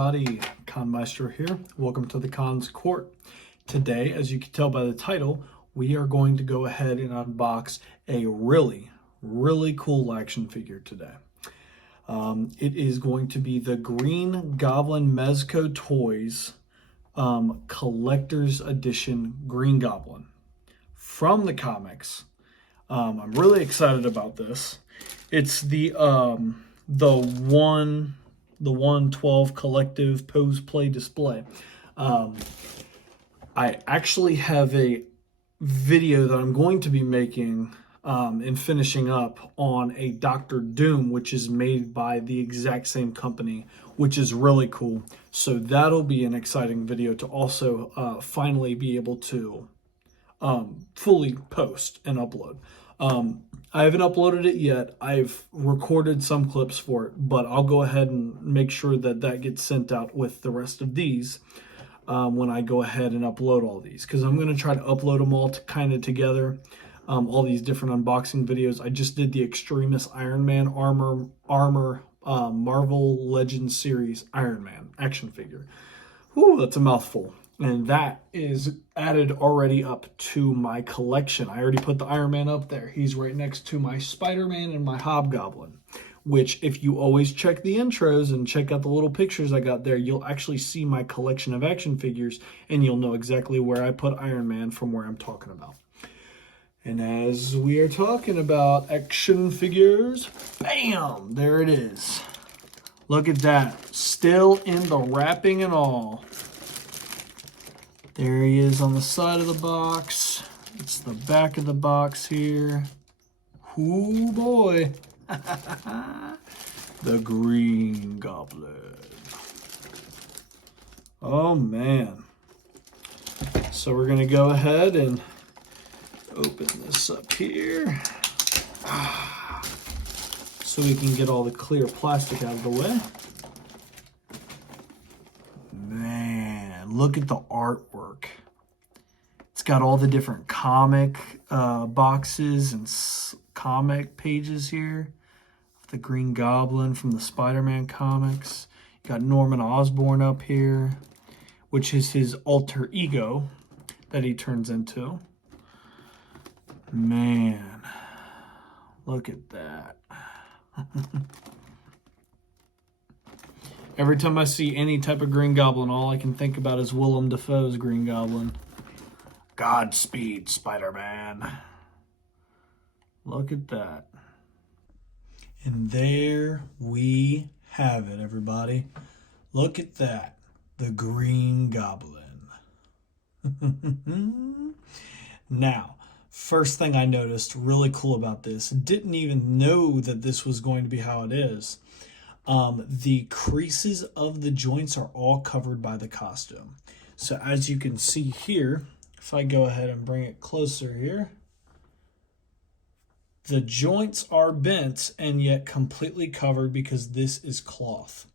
everybody, Conmeister here. Welcome to the Con's Court. Today, as you can tell by the title, we are going to go ahead and unbox a really cool action figure today. It is going to be the Green Goblin Mezco Toys Collector's Edition Green Goblin from the comics. I'm really excited about this. It's the 112 collective pose play display. I actually have a video that I'm going to be making and finishing up on a Dr. Doom, which is made by the exact same company, which is really cool. So that'll be an exciting video to also finally be able to fully post and upload. I haven't uploaded it yet. I've recorded some clips for it, but I'll go ahead and make sure that that gets sent out with the rest of these when I go ahead and upload all these, because I'm going to try to upload them all kind of together, all these different unboxing videos. I just did the Extremis Iron Man armor Marvel Legends series Iron Man action figure. Whew, that's a mouthful. And that is added already up to my collection. I already put the Iron Man up there. He's right next to my Spider-Man and my Hobgoblin, which if you always check the intros and check out the little pictures I got there, you'll actually see my collection of action figures and you'll know exactly where I put Iron Man from where I'm talking about. And as we are talking about action figures, bam, there it is. Look at that. Still in the wrapping and all. There he is on the side of the box. It's the back of the box here. Ooh boy. The Green Goblin. Oh man. So we're going to go ahead and open this up here. So we can get all the clear plastic out of the way. Look at the artwork. It's got all the different comic boxes and comic pages here. The Green Goblin from the Spider-Man comics. You got Norman Osborn up here, which is his alter ego that he turns into. Man, look at that. Every time I see any type of Green Goblin, all I can think about is Willem Dafoe's Green Goblin. Godspeed, Spider-Man. Look at that. And there we have it, everybody. Look at that. The Green Goblin. Now, first thing I noticed really cool about this, didn't even know that this was going to be how it is. The creases of the joints are all covered by the costume. So as you can see here, if I go ahead and bring it closer here, the joints are bent and yet completely covered because this is cloth.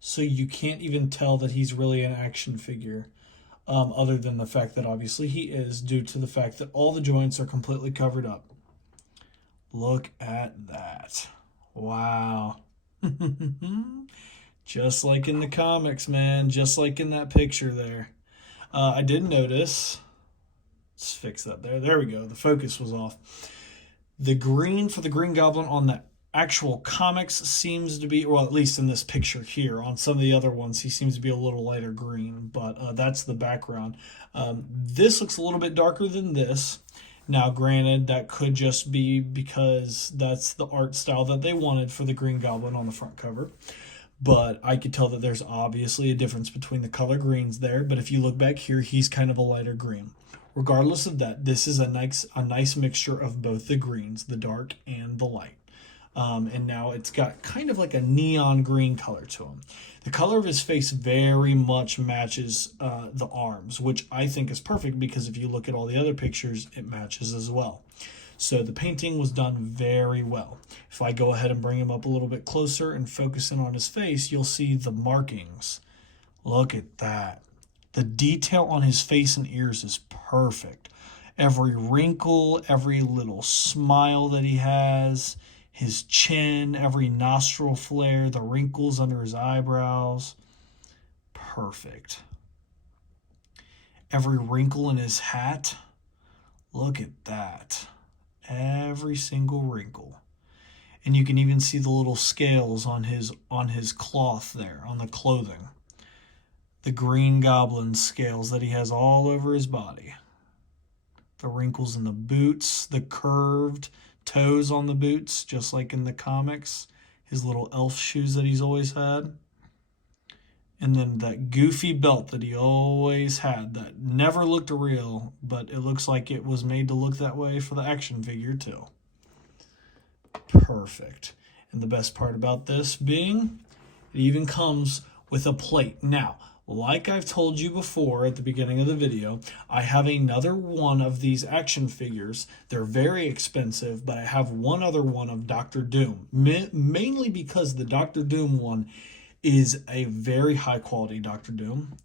So you can't even tell that he's really an action figure, other than the fact that obviously he is, due to the fact that all the joints are completely covered up. Look at that. Wow. Just like in the comics, man. Just like in that picture there. I did notice. Let's fix that there. There we go. The focus was off. The green for the Green Goblin on the actual comics seems to be, well, at least in this picture here. On some of the other ones, he seems to be a little lighter green, but that's the background. This looks a little bit darker than this. Now, granted, that could just be because that's the art style that they wanted for the Green Goblin on the front cover. But I could tell that there's obviously a difference between the color greens there. But if you look back here, he's kind of a lighter green. Regardless of that, this is a nice mixture of both the greens, the dark and the light. And now it's got kind of like a neon green color to him. The color of his face very much matches the arms, which I think is perfect because if you look at all the other pictures, it matches as well. So the painting was done very well. If I go ahead and bring him up a little bit closer and focus in on his face, you'll see the markings. Look at that. The detail on his face and ears is perfect. Every wrinkle, every little smile that he has, his chin, every nostril flare, the wrinkles under his eyebrows. perfect. Every wrinkle in his hat, look at that. Every single wrinkle. And you can even see the little scales on his cloth there, on the clothing. The Green Goblin scales that he has all over his body. The wrinkles in the boots, the curved toes on the boots, just like in the comics. His little elf shoes that he's always had. And then that goofy belt that he always had that never looked real, but it looks like it was made to look that way for the action figure too. Perfect. And the best part about this being, it even comes with a plate. Now, like I've told you before at the beginning of the video, I have another one of these action figures. They're very expensive, but I have one other one of Dr. Doom, mainly because the Dr. Doom one is a very high quality Dr. Doom,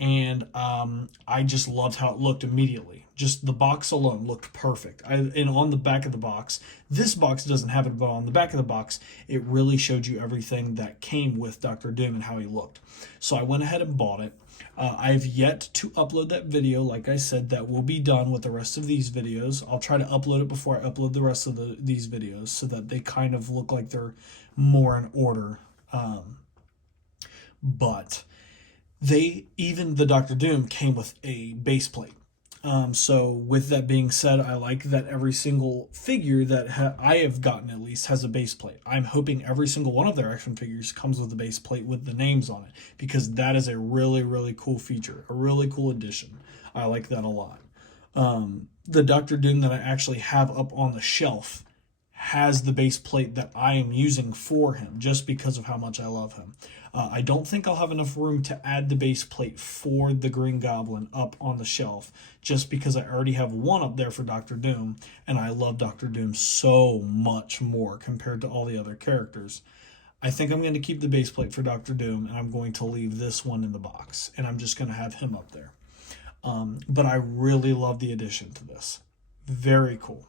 and I just loved how it looked immediately. Just the box alone looked perfect. And on the back of the box, this box doesn't have it, but on the back of the box, it really showed you everything that came with Dr. Doom and how he looked. So I went ahead and bought it. I've yet to upload that video. Like I said, that will be done with the rest of these videos. I'll try to upload it before I upload the rest of these videos so that they kind of look like they're more in order. But the Dr. Doom came with a base plate. So with that being said, I like that every single figure that I have gotten at least has a base plate. I'm hoping every single one of their action figures comes with a base plate with the names on it, because that is a really, really cool feature, a really cool addition. I like that a lot. The Dr. Doom that I actually have up on the shelf has the base plate that I am using for him, just because of how much I love him. I don't think I'll have enough room to add the base plate for the Green Goblin up on the shelf, just because I already have one up there for Dr. Doom, and I love Dr. Doom so much more compared to all the other characters. I think I'm going to keep the base plate for Dr. Doom, and I'm going to leave this one in the box, and I'm just going to have him up there. But I really love the addition to this. Very cool.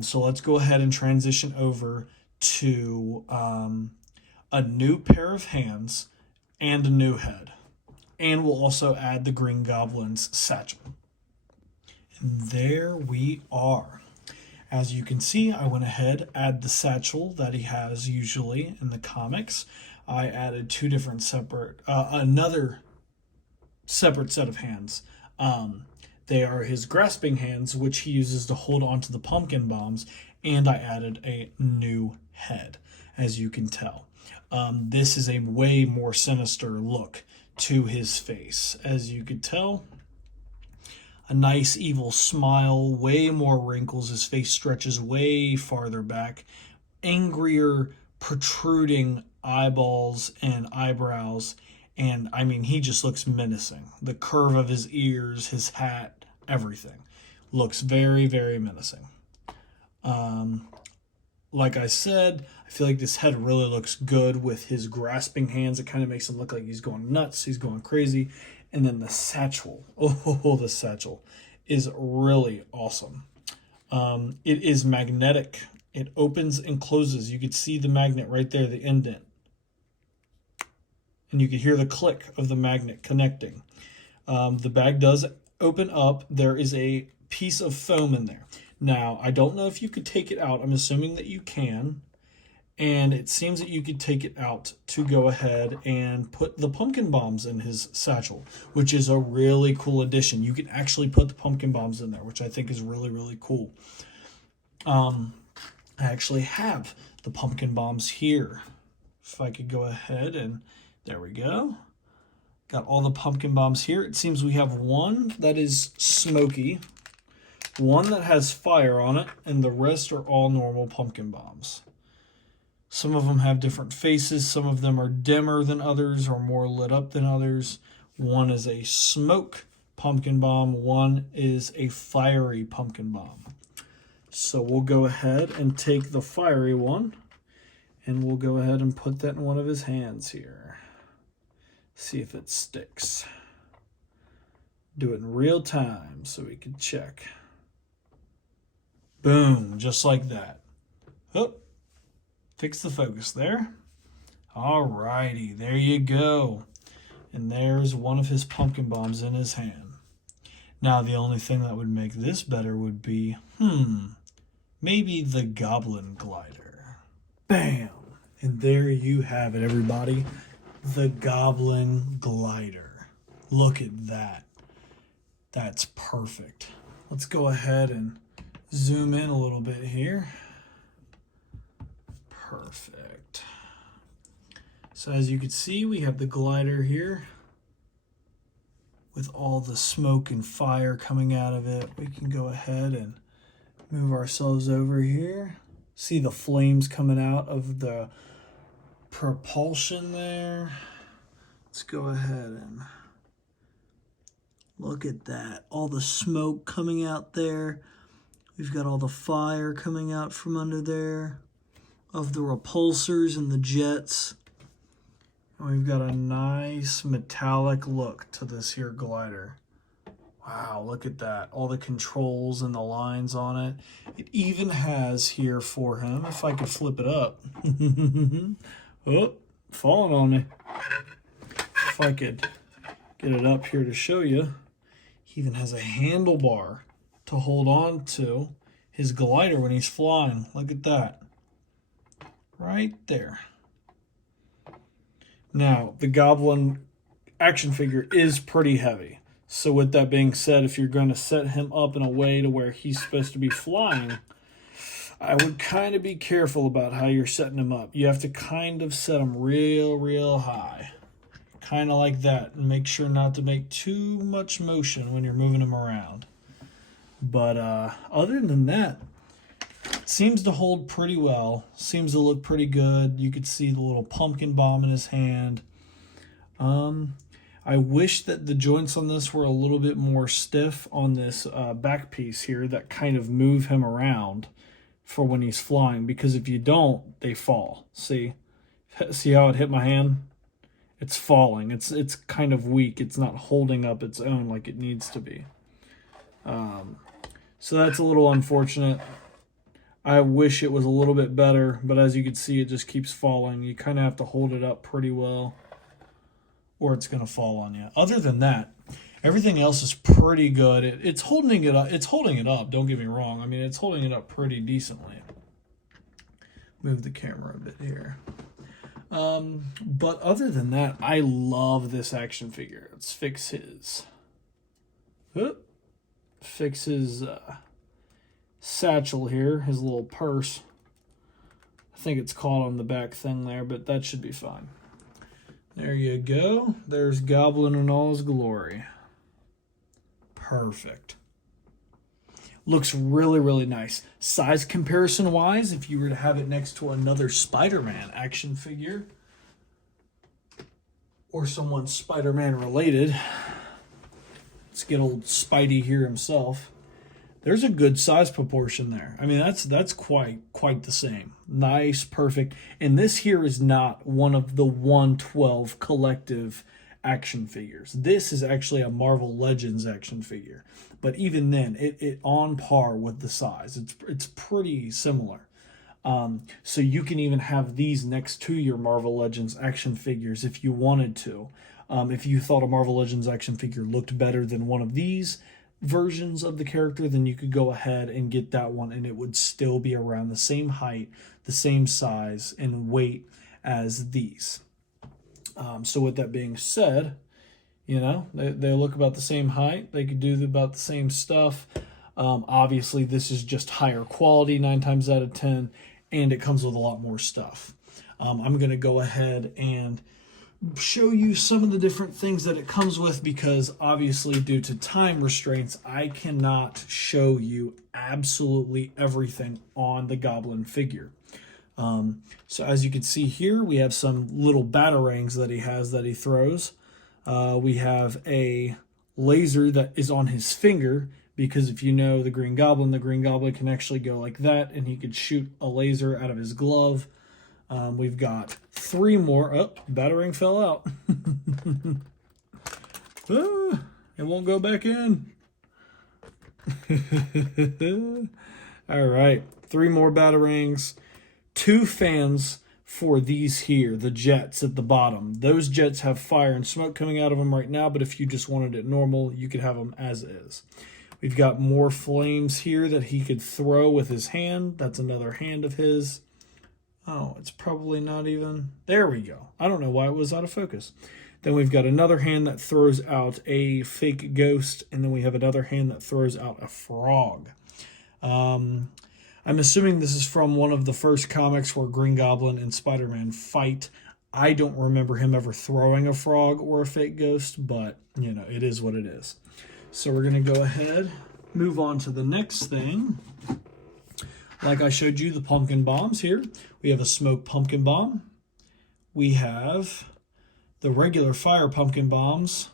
So let's go ahead and transition over to a new pair of hands and a new head. And we'll also add the Green Goblin's satchel. And there we are. As you can see, I went ahead, add the satchel that he has usually in the comics. I added another separate set of hands. They are his grasping hands, which he uses to hold onto the pumpkin bombs, and I added a new head, as you can tell. This is a way more sinister look to his face, as you could tell. A nice evil smile, way more wrinkles, his face stretches way farther back, angrier, protruding eyeballs and eyebrows, and I mean, he just looks menacing. The curve of his ears, his hat, everything looks very, very menacing. Like I said, I feel like this head really looks good with his grasping hands. It kind of makes him look like he's going nuts, he's going crazy. And then the satchel, the satchel is really awesome. It is magnetic. It opens and closes. You could see the magnet right there, the indent. And you can hear the click of the magnet connecting. The bag does open up. There is a piece of foam in there. Now, I don't know if you could take it out. I'm assuming that you can. And it seems that you could take it out to go ahead and put the pumpkin bombs in his satchel, which is a really cool addition. You can actually put the pumpkin bombs in there, which I think is really, really cool. I actually have the pumpkin bombs here. If I could go ahead and there we go. Got all the pumpkin bombs here. It seems we have one that is smoky, one that has fire on it, and the rest are all normal pumpkin bombs. Some of them have different faces. Some of them are dimmer than others or more lit up than others. One is a smoke pumpkin bomb. One is a fiery pumpkin bomb. So we'll go ahead and take the fiery one, and we'll go ahead and put that in one of his hands here. See if it sticks. Do it in real time so we can check. Boom, just like that. Oh, fix the focus there. Alrighty, there you go. And there's one of his pumpkin bombs in his hand. Now, the only thing that would make this better would be, maybe the Goblin Glider. Bam! And there you have it, everybody. The Goblin Glider. Look at that. That's perfect. Let's go ahead and zoom in a little bit here. Perfect. So as you can see, we have the glider here with all the smoke and fire coming out of it. We can go ahead and move ourselves over here. See the flames coming out of the propulsion there. Let's go ahead and look at that. All the smoke coming out there. We've got all the fire coming out from under there of the repulsors and the jets. And we've got a nice metallic look to this here glider. Wow, look at that. All the controls and the lines on it. It even has here for him, if I could flip it up. Oh, falling on me. If I could get it up here to show you, he even has a handlebar to hold on to his glider when he's flying. Look at that. Right there. Now, the Goblin action figure is pretty heavy. So with that being said, if you're going to set him up in a way to where he's supposed to be flying, I would kind of be careful about how you're setting him up. You have to kind of set him real high. Kind of like that. And make sure not to make too much motion when you're moving him around. But other than that, it seems to hold pretty well. Seems to look pretty good. You could see the little pumpkin bomb in his hand. I wish that the joints on this were a little bit more stiff on this back piece here that kind of move him around for when he's flying, because if you don't, they fall. See how it hit my hand? It's falling. It's kind of weak. It's not holding up its own like it needs to be. So that's a little unfortunate. I wish it was a little bit better, but as you can see, it just keeps falling. You kind of have to hold it up pretty well, or it's going to fall on you. Other than that, everything else is pretty good. It's holding it up. It's holding it up. Don't get me wrong. I mean, it's holding it up pretty decently. Move the camera a bit here. But other than that, I love this action figure. Let's fix his. Fix his satchel here, his little purse. I think it's caught on the back thing there, but that should be fine. There you go. There's Goblin in all his glory. Perfect. Looks really nice. Size comparison wise, if you were to have it next to another Spider-Man action figure or someone Spider-Man related, let's get old Spidey here himself. There's a good size proportion there. I mean, that's quite the same. Nice, perfect. And this here is not one of the 112 collective action figures. This is actually a Marvel Legends action figure. But even then, it on par with the size. It's pretty similar. So you can even have these next to your Marvel Legends action figures if you wanted to. If you thought a Marvel Legends action figure looked better than one of these versions of the character, then you could go ahead and get that one, and it would still be around the same height, the same size, and weight as these. So with that being said, you know, they look about the same height. They could do about the same stuff. Obviously, this is just higher quality 9 times out of 10, and it comes with a lot more stuff. I'm going to go ahead and show you some of the different things that it comes with, because obviously due to time restraints, I cannot show you absolutely everything on the Goblin figure. So as you can see here, we have some little batarangs that he has that he throws. We have a laser that is on his finger, because if you know the Green Goblin can actually go like that, and he could shoot a laser out of his glove. We've got 3 more. Oh, batarang fell out. It won't go back in. All right, 3 more batarangs, 2 fans for these here, the jets at the bottom. Those jets have fire and smoke coming out of them right now, but if you just wanted it normal, you could have them as is. We've got more flames here that he could throw with his hand. That's another hand of his. Oh, it's probably not even. There we go. I don't know why it was out of focus. Then we've got another hand that throws out a fake ghost, and then we have another hand that throws out a frog. I'm assuming this is from one of the first comics where Green Goblin and Spider-Man fight. I don't remember him ever throwing a frog or a fake ghost, but, you know, it is what it is. So we're going to go ahead, move on to the next thing. Like I showed you, the pumpkin bombs here. We have a smoke pumpkin bomb. We have the regular fire pumpkin bombs.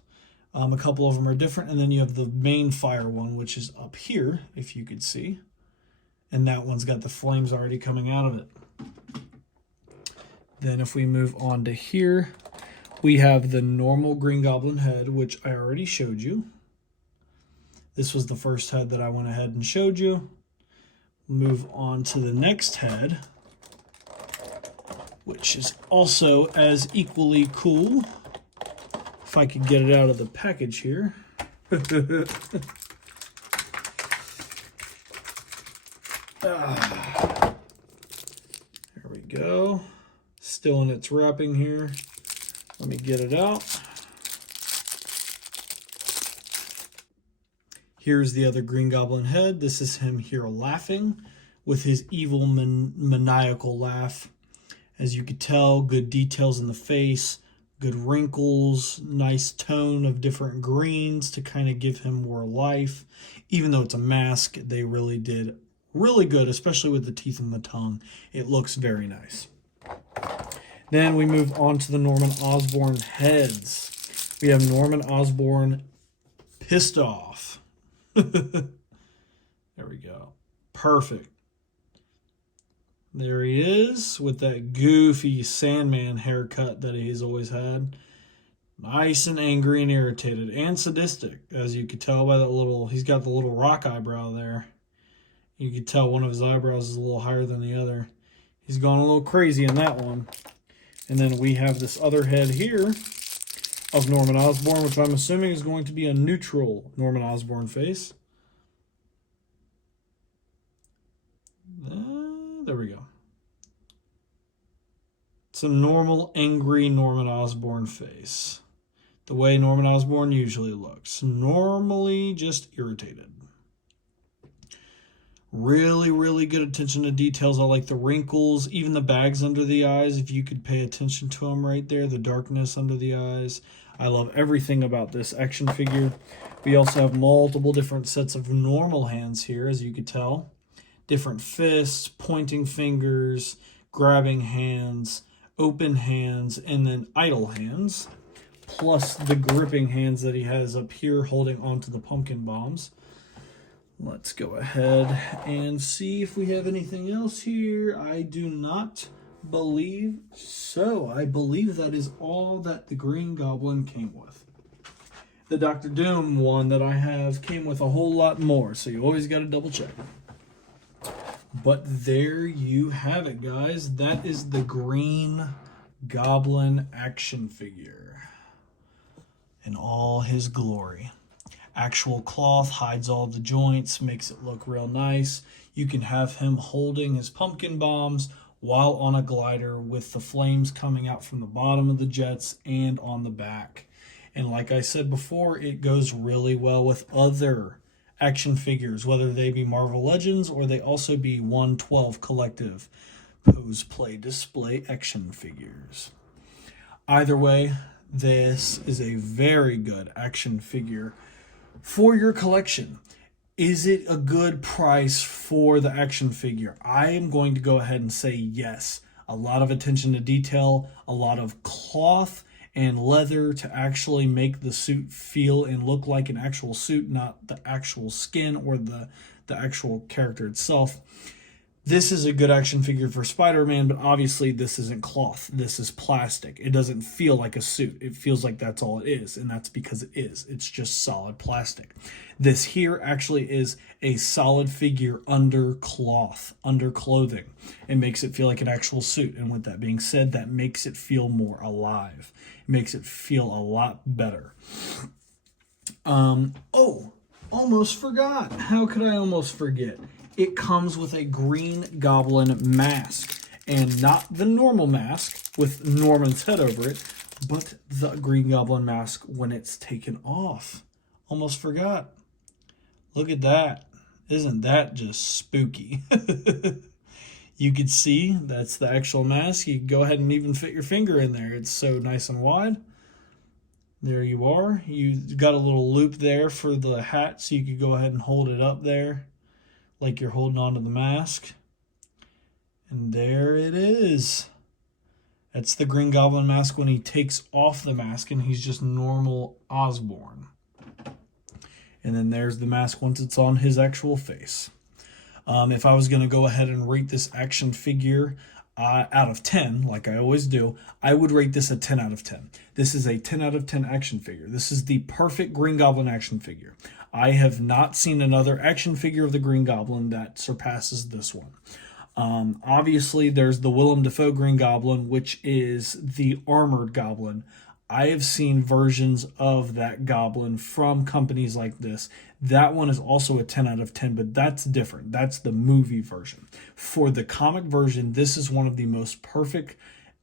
A couple of them are different. And then you have the main fire one, which is up here, if you could see. And that one's got the flames already coming out of it. Then if we move on to here, we have the normal Green Goblin head, which I already showed you. This was the first head that I went ahead and showed you. Move on to the next head, which is also as equally cool. If I could get it out of the package here. There we go. Still in its wrapping here. Let me get it out. Here's the other Green Goblin head. This is him here laughing with his evil maniacal laugh. As you could tell, good details in the face, good wrinkles, nice tone of different greens to kind of give him more life. Even though it's a mask, they really did really good, especially with the teeth and the tongue. It looks very nice. Then we move on to the Norman Osborn heads. We have Norman Osborn pissed off. There we go. Perfect. There he is with that goofy Sandman haircut that he's always had. Nice and angry and irritated and sadistic, as you could tell by that little, he's got the little rock eyebrow there. You could tell one of his eyebrows is a little higher than the other. He's gone a little crazy in that one. And then we have this other head here of Norman Osborn, which I'm assuming is going to be a neutral Norman Osborn face. There we go. It's a normal, angry Norman Osborn face. The way Norman Osborn usually looks. Normally just irritated. Really, really good attention to details. I like the wrinkles, even the bags under the eyes, if you could pay attention to them right there, the darkness under the eyes. I love everything about this action figure. We also have multiple different sets of normal hands here, as you could tell. Different fists, pointing fingers, grabbing hands, open hands, and then idle hands. Plus the gripping hands that he has up here holding onto the pumpkin bombs. Let's go ahead and see if we have anything else here. I do not believe so. I believe that is all that the Green Goblin came with. The Dr. Doom one that I have came with a whole lot more, so you always got to double check. But there you have it, guys. That is the Green Goblin action figure in all his glory. Actual cloth hides all the joints, makes it look real nice. You can have him holding his pumpkin bombs while on a glider with the flames coming out from the bottom of the jets and on the back. And like I said before, it goes really well with other action figures, whether they be Marvel Legends or they also be 112 Collective Pose Play Display action figures. Either way, this is a very good action figure for your collection. Is it a good price for the action figure? I am going to go ahead and say yes. A lot of attention to detail, a lot of cloth and leather to actually make the suit feel and look like an actual suit, not the actual skin or the actual character itself. This is a good action figure for Spider-Man, but obviously this isn't cloth. This is plastic. It doesn't feel like a suit. It feels like that's all it is, and that's because it is. It's just solid plastic. This here actually is a solid figure under cloth, under clothing. It makes it feel like an actual suit, and with that being said, that makes it feel more alive. It makes it feel a lot better. Oh, almost forgot. How could I almost forget? It comes with a Green Goblin mask, and not the normal mask with Norman's head over it, but the Green Goblin mask when it's taken off. Almost forgot. Look at that. Isn't that just spooky? You could see that's the actual mask. You can go ahead and even fit your finger in there. It's so nice and wide. There you are. You got a little loop there for the hat, so you could go ahead and hold it up there like you're holding onto the mask. And there it is. That's the Green Goblin mask when he takes off the mask and he's just normal Osborn. And then there's the mask once it's on his actual face. If I was going to go ahead and rate this action figure out of 10, like I always do, I would rate this a 10 out of 10. This is a 10 out of 10 action figure. This is the perfect Green Goblin action figure. I have not seen another action figure of the Green Goblin that surpasses this one. Obviously, there's the Willem Dafoe Green Goblin, which is the armored goblin. I have seen versions of that goblin from companies like this. That one is also a 10 out of 10, but that's different. That's the movie version. For the comic version, this is one of the most perfect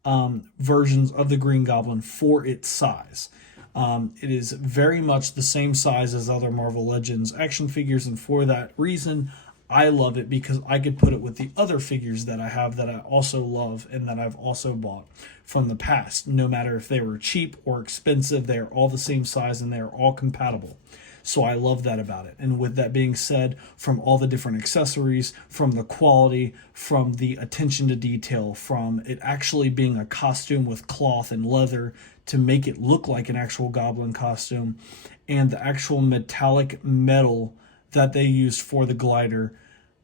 versions of the Green Goblin for its size. It is very much the same size as other Marvel Legends action figures, and for that reason, I love it because I could put it with the other figures that I have that I also love and that I've also bought from the past. No matter if they were cheap or expensive, they are all the same size and they are all compatible. So I love that about it. And with that being said, from all the different accessories, from the quality, from the attention to detail, from it actually being a costume with cloth and leather to make it look like an actual goblin costume, and the actual metallic metal that they used for the glider,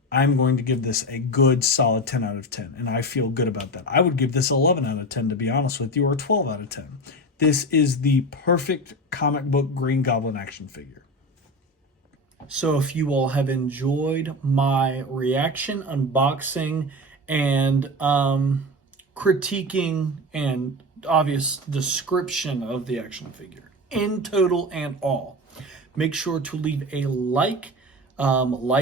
I'm going to give this a good solid 10 out of 10, and I feel good about that. I would give this 11 out of 10, to be honest with you, or 12 out of 10. This is the perfect comic book Green Goblin action figure. So if you all have enjoyed my reaction, unboxing, and critiquing and obvious description of the action figure, in total and all, make sure to leave a like,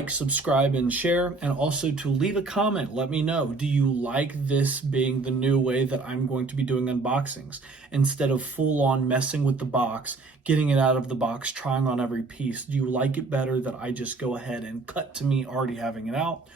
subscribe, and share, and also to leave a comment. Let me know, do you like this being the new way that I'm going to be doing unboxings? Instead of full-on messing with the box, getting it out of the box, trying on every piece, do you like it better that I just go ahead and cut to me already having it out?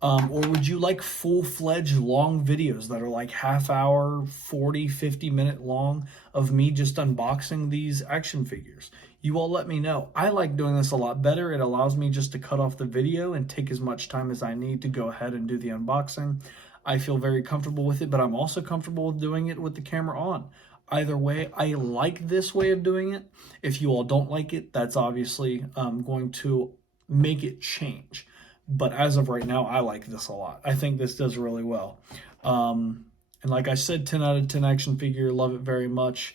Or would you like full-fledged long videos that are like half hour, 40, 50-minute long of me just unboxing these action figures? You all let me know. I like doing this a lot better. It allows me just to cut off the video and take as much time as I need to go ahead and do the unboxing. I feel very comfortable with it, but I'm also comfortable with doing it with the camera on. Either way, I like this way of doing it. If you all don't like it, that's obviously going to make it change. But as of right now, I like this a lot. I think this does really well. And like I said, 10 out of 10 action figure. Love it very much.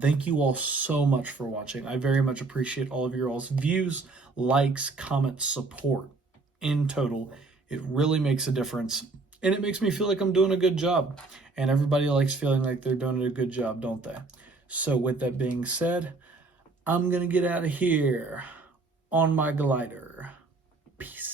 Thank you all so much for watching. I very much appreciate all of your all's views, likes, comments, support. In total, it really makes a difference. And it makes me feel like I'm doing a good job. And everybody likes feeling like they're doing a good job, don't they? So with that being said, I'm going to get out of here on my glider. Peace.